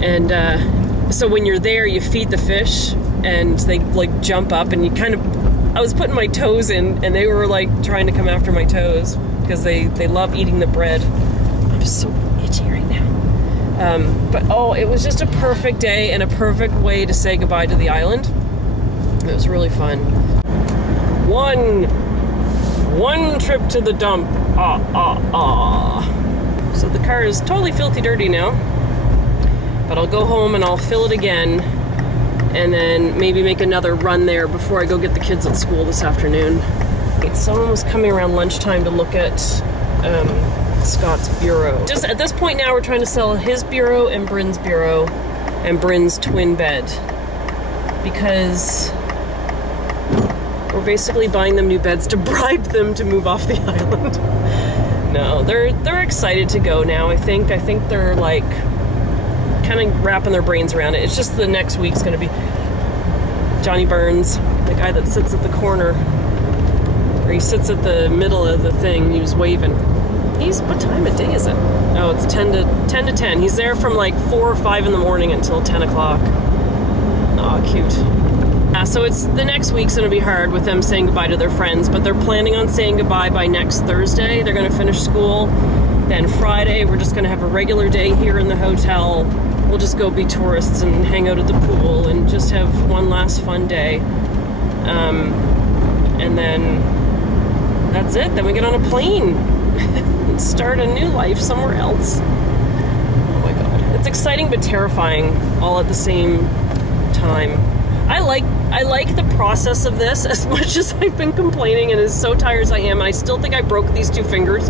And so when you're there, you feed the fish, and they like jump up, and you kind of, I was putting my toes in, and they were like trying to come after my toes, because they love eating the bread. I'm so itchy right now. But oh, it was just a perfect day and a perfect way to say goodbye to the island. It was really fun. One trip to the dump. So the car is totally filthy dirty now, but I'll go home and I'll fill it again, and then maybe make another run there before I go get the kids at school this afternoon. Someone was coming around lunchtime to look at Scott's bureau. Just at this point now, we're trying to sell his bureau and Bryn's bureau and Bryn's twin bed, because we're basically buying them new beds to bribe them to move off the island. No, they're excited to go now. I think they're like kind of wrapping their brains around it. It's just the next week's gonna be Johnny Burns, the guy that sits at the corner, or he sits at the middle of the thing. He was waving. What time of day is it? Oh, it's 10 to 10. He's there from like 4 or 5 in the morning until 10 o'clock. Aw, cute. So it's the next week's gonna be hard with them saying goodbye to their friends, but they're planning on saying goodbye by next Thursday. They're gonna finish school. Then Friday, we're just gonna have a regular day here in the hotel. We'll just go be tourists and hang out at the pool and just have one last fun day. And then that's it. Then we get on a plane and start a new life somewhere else. Oh my god. It's exciting but terrifying all at the same time. I like the process of this as much as I've been complaining and as so tired as I am, and I still think I broke these 2 fingers.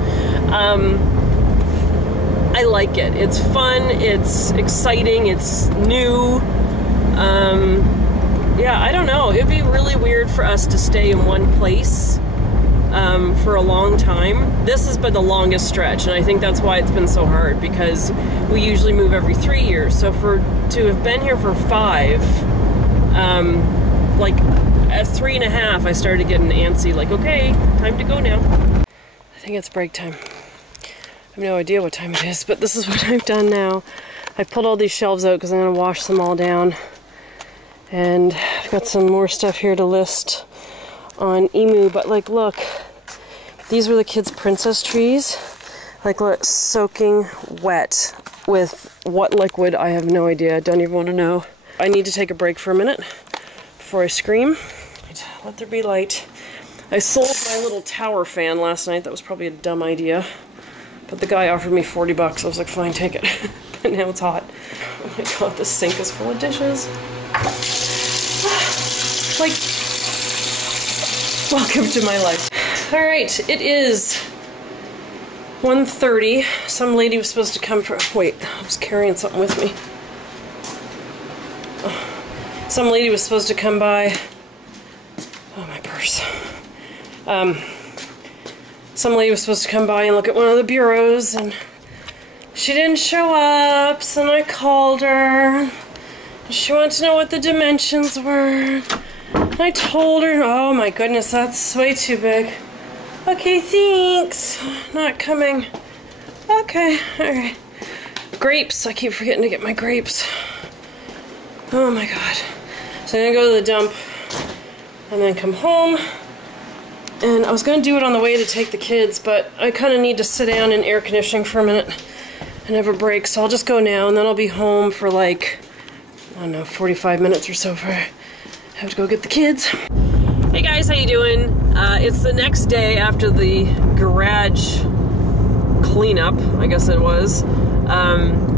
I like it. It's fun, it's exciting, it's new. Yeah, I don't know. It'd be really weird for us to stay in one place for a long time. This has been the longest stretch, and I think that's why it's been so hard, because we usually move every 3 years. So to have been here for 5, like at 3.5, I started getting antsy, like, okay, time to go now. I think it's break time. I have no idea what time it is, but this is what I've done now. I pulled all these shelves out because I'm going to wash them all down. And I've got some more stuff here to list on Emu, but like, look, these were the kids' princess trees. Like, look, soaking wet with what liquid, I have no idea. I don't even want to know. I need to take a break for a minute before I scream. Let there be light. I sold my little tower fan last night. That was probably a dumb idea. But the guy offered me 40 bucks. I was like, fine, take it. But now it's hot. Oh my god, the sink is full of dishes. Like, Welcome to my life. All right, it is 1:30. Some lady was supposed to come for, wait, I was carrying something with me. Some lady was supposed to come by. Oh, my purse. Some lady was supposed to come by and look at one of the bureaus, and she didn't show up, so I called her. She wanted to know what the dimensions were. I told her, oh my goodness, that's way too big. Okay, thanks. Not coming. Okay, alright. Grapes, I keep forgetting to get my grapes. Oh my god. So I'm gonna go to the dump and then come home. And I was gonna do it on the way to take the kids, but I kinda need to sit down in air conditioning for a minute and have a break, so I'll just go now and then I'll be home for like, I don't know, 45 minutes or so before I have to go get the kids. Hey guys, how you doing? It's the next day after the garage cleanup, I guess it was.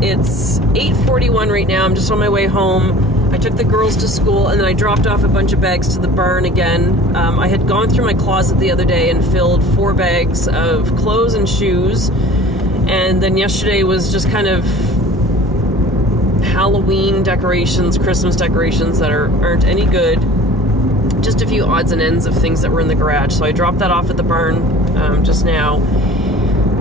It's 8:41 right now. I'm just on my way home. I took the girls to school and then I dropped off a bunch of bags to the barn again. I had gone through my closet the other day and filled 4 bags of clothes and shoes. And then yesterday was just kind of Halloween decorations, Christmas decorations that aren't any good. Just a few odds and ends of things that were in the garage. So I dropped that off at the barn just now.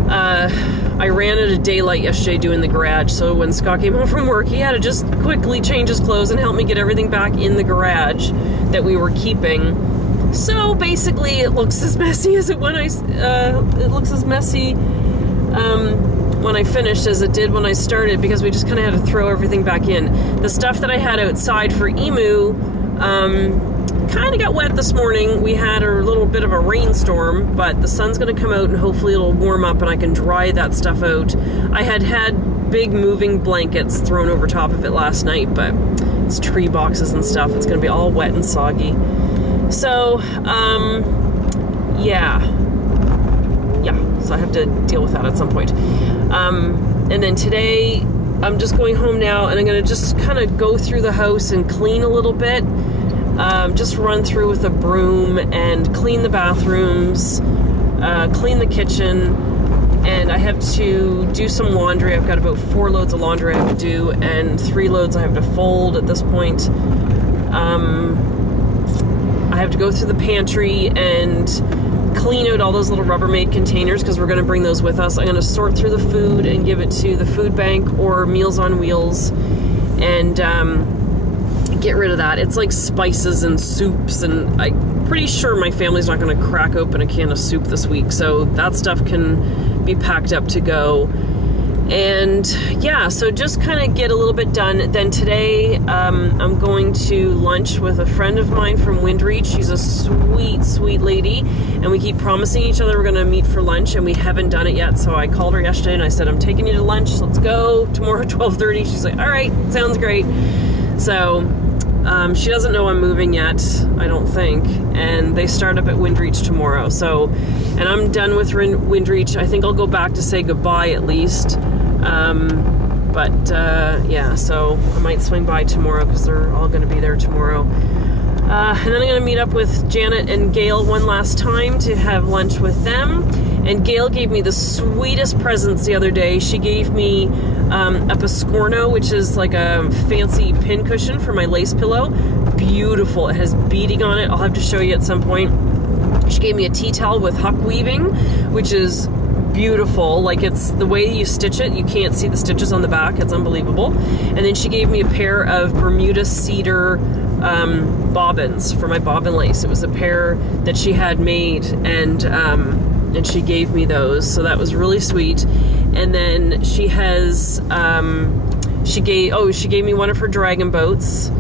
I ran at a daylight yesterday doing the garage, so when Scott came home from work, he had to just quickly change his clothes and help me get everything back in the garage that we were keeping. So basically, it looks as messy as when I finished as it did when I started, because we just kind of had to throw everything back in. The stuff that I had outside for Emu kind of got wet this morning. We had a little bit of a rainstorm, but the sun's going to come out and hopefully it'll warm up and I can dry that stuff out. I had big moving blankets thrown over top of it last night, but it's tree boxes and stuff. It's going to be all wet and soggy. So, yeah, so I have to deal with that at some point. And then today, I'm just going home now, and I'm going to just kind of go through the house and clean a little bit. Just run through with a broom and clean the bathrooms, clean the kitchen, and I have to do some laundry. I've got about 4 loads of laundry I have to do, and 3 loads I have to fold at this point. I have to go through the pantry and clean out all those little Rubbermaid containers because we're going to bring those with us. I'm going to sort through the food and give it to the food bank or Meals on Wheels and get rid of that. It's like spices and soups, and I'm pretty sure my family's not going to crack open a can of soup this week, so that stuff can be packed up to go. And yeah, so just kind of get a little bit done. Then today I'm going to lunch with a friend of mine from Windreach. She's a sweet, sweet lady, and we keep promising each other we're going to meet for lunch, and we haven't done it yet. So I called her yesterday and I said, I'm taking you to lunch, let's go tomorrow at 12:30. She's like, all right, sounds great. So she doesn't know I'm moving yet, I don't think, and they start up at Windreach tomorrow. So, and I'm done with Windreach. I think I'll go back to say goodbye at least. Yeah, so I might swing by tomorrow because they're all going to be there tomorrow. And then I'm going to meet up with Janet and Gail one last time to have lunch with them. And Gail gave me the sweetest presents the other day. She gave me a Piscorno, which is like a fancy pincushion for my lace pillow. Beautiful. It has beading on it. I'll have to show you at some point. She gave me a tea towel with huck weaving, which is beautiful. Like, it's the way you stitch it, you can't see the stitches on the back. It's unbelievable. And then she gave me a pair of Bermuda cedar bobbins for my bobbin lace. It was a pair that she had made, and she gave me those, so that was really sweet. And then she has she gave me one of her dragon boats,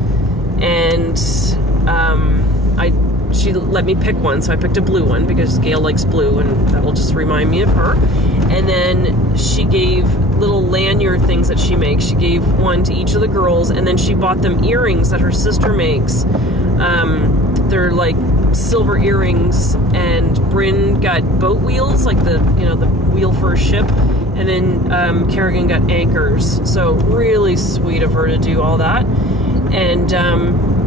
and she let me pick one, so I picked a blue one because Gail likes blue, and that'll just remind me of her. And then she gave little lanyard things that she makes. She gave one to each of the girls, and then she bought them earrings that her sister makes. They're like silver earrings, and Bryn got boat wheels, like the wheel for a ship, and then Kerrigan got anchors. So really sweet of her to do all that. And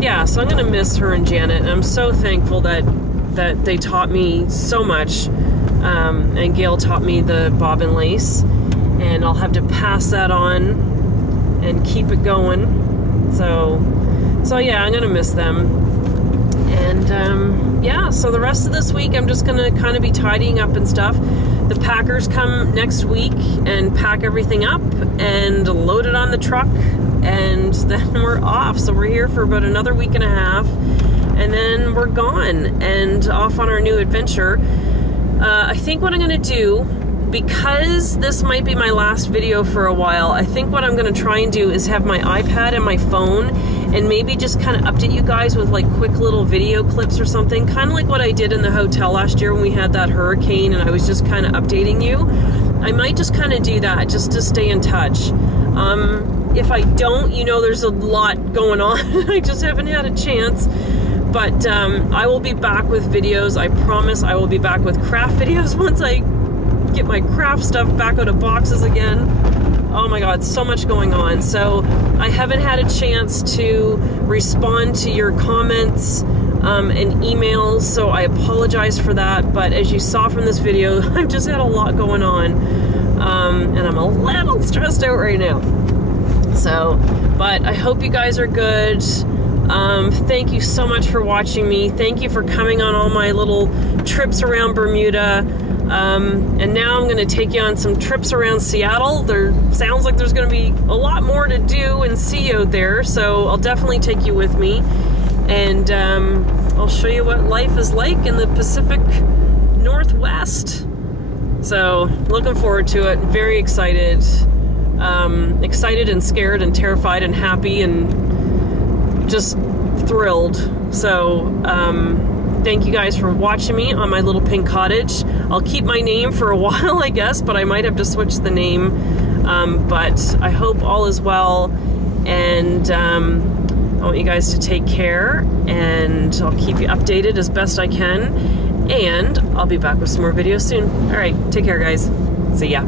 yeah, so I'm gonna miss her and Janet, and I'm so thankful that that they taught me so much, and Gail taught me the bobbin lace, and I'll have to pass that on and keep it going. So yeah, I'm gonna miss them. And yeah, so the rest of this week I'm just gonna kind of be tidying up and stuff. The packers come next week and pack everything up and load it on the truck, and then we're off. So we're here for about another week and a half, and then we're gone and off on our new adventure. I think what I'm gonna do, because this might be my last video for a while, I think what I'm gonna try and do is have my iPad and my phone and maybe just kind of update you guys with like quick little video clips or something, kind of like what I did in the hotel last year when we had that hurricane and I was just kind of updating you. I might just kind of do that just to stay in touch. If I don't, you know, there's a lot going on. I just haven't had a chance. But I will be back with videos. I promise I will be back with craft videos once I get my craft stuff back out of boxes again. Oh my God, so much going on. So I haven't had a chance to respond to your comments and emails, so I apologize for that. But as you saw from this video, I've just had a lot going on, and I'm a little stressed out right now. So, but I hope you guys are good. Thank you so much for watching me. Thank you for coming on all my little trips around Bermuda. And now I'm going to take you on some trips around Seattle. There sounds like there's going to be a lot more to do and see out there, so I'll definitely take you with me. And I'll show you what life is like in the Pacific Northwest. So looking forward to it. Very excited. Excited and scared and terrified and happy and just thrilled. So thank you guys for watching me on my little pink cottage. I'll keep my name for a while, I guess, but I might have to switch the name. But I hope all is well, and I want you guys to take care, and I'll keep you updated as best I can, and I'll be back with some more videos soon. All right, take care, guys. See ya.